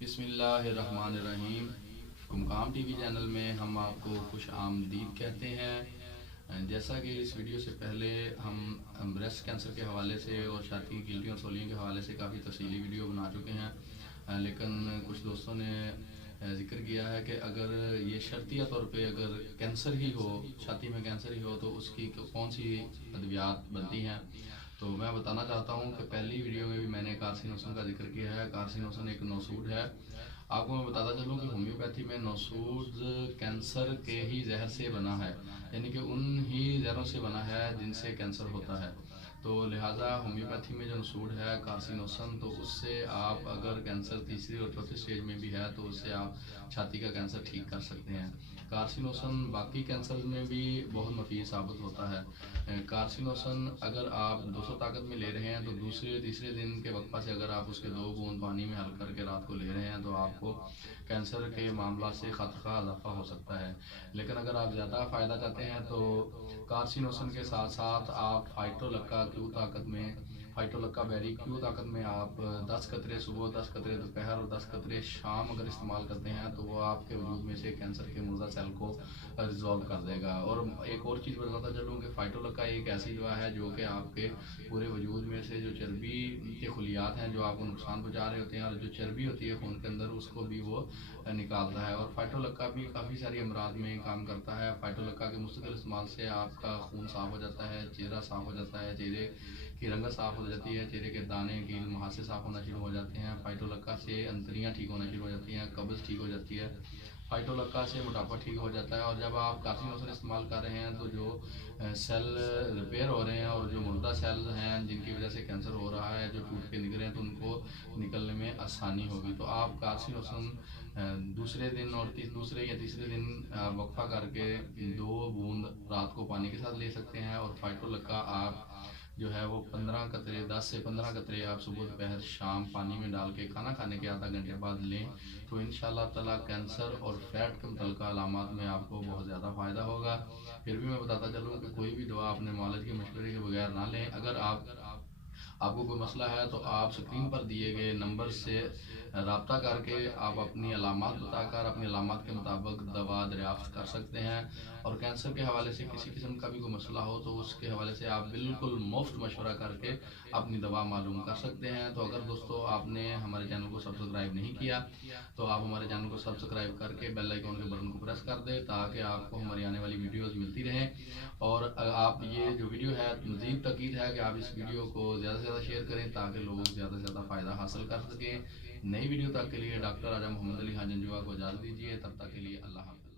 بسم اللہ الرحمن الرحیم۔ قمقام ٹی وی چینل میں ہم آپ کو خوش آمدید کہتے ہیں۔ جیسا کہ اس ویڈیو سے پہلے ہم بریسٹ کینسر کے حوالے سے اور چھاتی کی گلٹیوں اور سولیوں کے حوالے سے کافی تفصیلی ویڈیو بنا چکے ہیں، لیکن کچھ دوستوں نے ذکر کیا ہے کہ اگر یہ شرطیہ طور پہ اگر کینسر ہی ہو، چھاتی میں کینسر ہی ہو تو اس کی کون سی ادویات بنتی ہیں۔ تو میں بتانا چاہتا ہوں کہ پہلی ویڈیو میں بھی میں نے کارسینوسن کا ذکر کیا ہے۔ کارسینوسن ایک نوسوڈ ہے۔ آپ کو میں بتاتا چلوں کہ ہومیوپیتھی میں نوسوڈ کینسر کے ہی زہر سے بنا ہے، یعنی کہ ان ہی زہروں سے بنا ہے جن سے کینسر ہوتا ہے۔ تو لہٰذا ہومیوپیتھی میں جو نوسوڈ ہے کارسینوسن، تو اس سے آپ اگر کینسر تیسری اور چوتھی سٹیج میں بھی ہے تو اس سے آپ چھاتی کا کینسر ٹھیک کر سکتے ہیں۔ کارسینوسن باقی کینسر میں بھی بہت مفید ثابت ہوتا ہے۔ کارسینوسن اگر آپ 200 طاقت میں لے رہے ہیں تو دوسرے تیسرے دن کے وقفہ سے اگر آپ اس کے 2 بوند پانی میں حل کر کے رات کو لے رہے ہیں تو آپ کو کینسر کے معاملات سے خطرہ اضافہ ہو سکتا ہے۔ لیکن اگر آپ زیادہ فائدہ چاہتے ہیں تو کارسینوسن کے ساتھ ساتھ آپ فائٹولکا کیو طاقت میں، فائٹولکا بیری کیو طاقت میں آپ 10 قطرے صبح، 10 قطرے دوپہر اور 10 قطرے شام اگر استعمال کرتے ہیں تو وہ آپ کے وجود میں سے کینسر کے مردہ سیل کو ریزالو کر دے گا۔ اور ایک اور چیز بتاتا چلوں کہ فائٹولکا ایک ایسی دوا ہے جو کہ آپ کے پورے وجود میں سے جو چربی کے خلیات ہیں جو آپ کو نقصان پہنچا رہے ہوتے ہیں اور جو چربی ہوتی ہے خون کے اندر اس کو بھی وہ نکالتا ہے۔ اور فائٹولکا بھی کافی ساری امراض میں کام کرتا ہے۔ فائٹولکا کے مستقل استعمال سے آپ کا خون صاف ہو جاتا ہے، چہرہ صاف ہو جاتا ہے، چہرے کی رنگت صاف ہو جاتی ہے، چہرے کے دانے کی مہاسے صاف ہونا شروع ہو جاتے ہیں۔ فائٹولکا سے انتڑیاں ٹھیک ہونا شروع ہو جاتی ہیں، قبض ٹھیک ہو جاتی ہے، فائٹولکا سے موٹاپا ٹھیک ہو جاتا ہے۔ اور جب آپ کارسینوسن استعمال کر رہے ہیں تو جو سیل ریپیئر ہو رہے ہیں اور جو مردہ سیل ہیں جن کی وجہ سے کینسر ہو رہا ہے جو ٹوٹ کے نکلے ہیں تو ان کو نکلنے میں آسانی ہوگی۔ تو آپ کارسینوسن دوسرے دن اور دوسرے یا تیسرے دن وقفہ کر کے 2 بوند رات کو پانی کے ساتھ لے سکتے ہیں۔ اور فائٹولکا آپ جو ہے وہ 15 قطرے، 10 سے 15 قطرے آپ صبح دوپہر شام پانی میں ڈال کے کھانا کھانے کے آدھا گھنٹے بعد لیں تو انشاءاللہ تعالیٰ کینسر اور فیٹ کے متعلقہ علامات میں آپ کو بہت زیادہ فائدہ ہوگا۔ پھر بھی میں بتاتا چلوں کہ کوئی بھی دوا اپنے معالج کے مشورے کے بغیر نہ لیں۔ اگر آپ کو کوئی مسئلہ ہے تو آپ سکرین پر دیے گئے نمبر سے رابطہ کر کے آپ اپنی علامات بتا کر اپنی علامات کے مطابق دوا دریافت کر سکتے ہیں۔ اور کینسر کے حوالے سے کسی قسم کا بھی کوئی مسئلہ ہو تو اس کے حوالے سے آپ بالکل مفت مشورہ کر کے اپنی دوا معلوم کر سکتے ہیں۔ تو اگر دوستو آپ نے ہمارے چینل کو سبسکرائب نہیں کیا تو آپ ہمارے چینل کو سبسکرائب کر کے بیل آئیکن کے بٹن کو پریس کر دیں تاکہ آپ کو ہماری آنے والی ویڈیوز ملتی رہیں۔ اور آپ یہ جو ویڈیو ہے مزید تاکید ہے کہ آپ اس ویڈیو کو زیادہ سے زیادہ شیئر کریں تاکہ لوگ زیادہ سے زیادہ فائدہ حاصل کر سکیں۔ نئی ویڈیو تک کے لیے ڈاکٹر راجہ محمد علی خان جنجوعہ کو اجازت دیجیے، تب تک کے لیے اللہ حافظ۔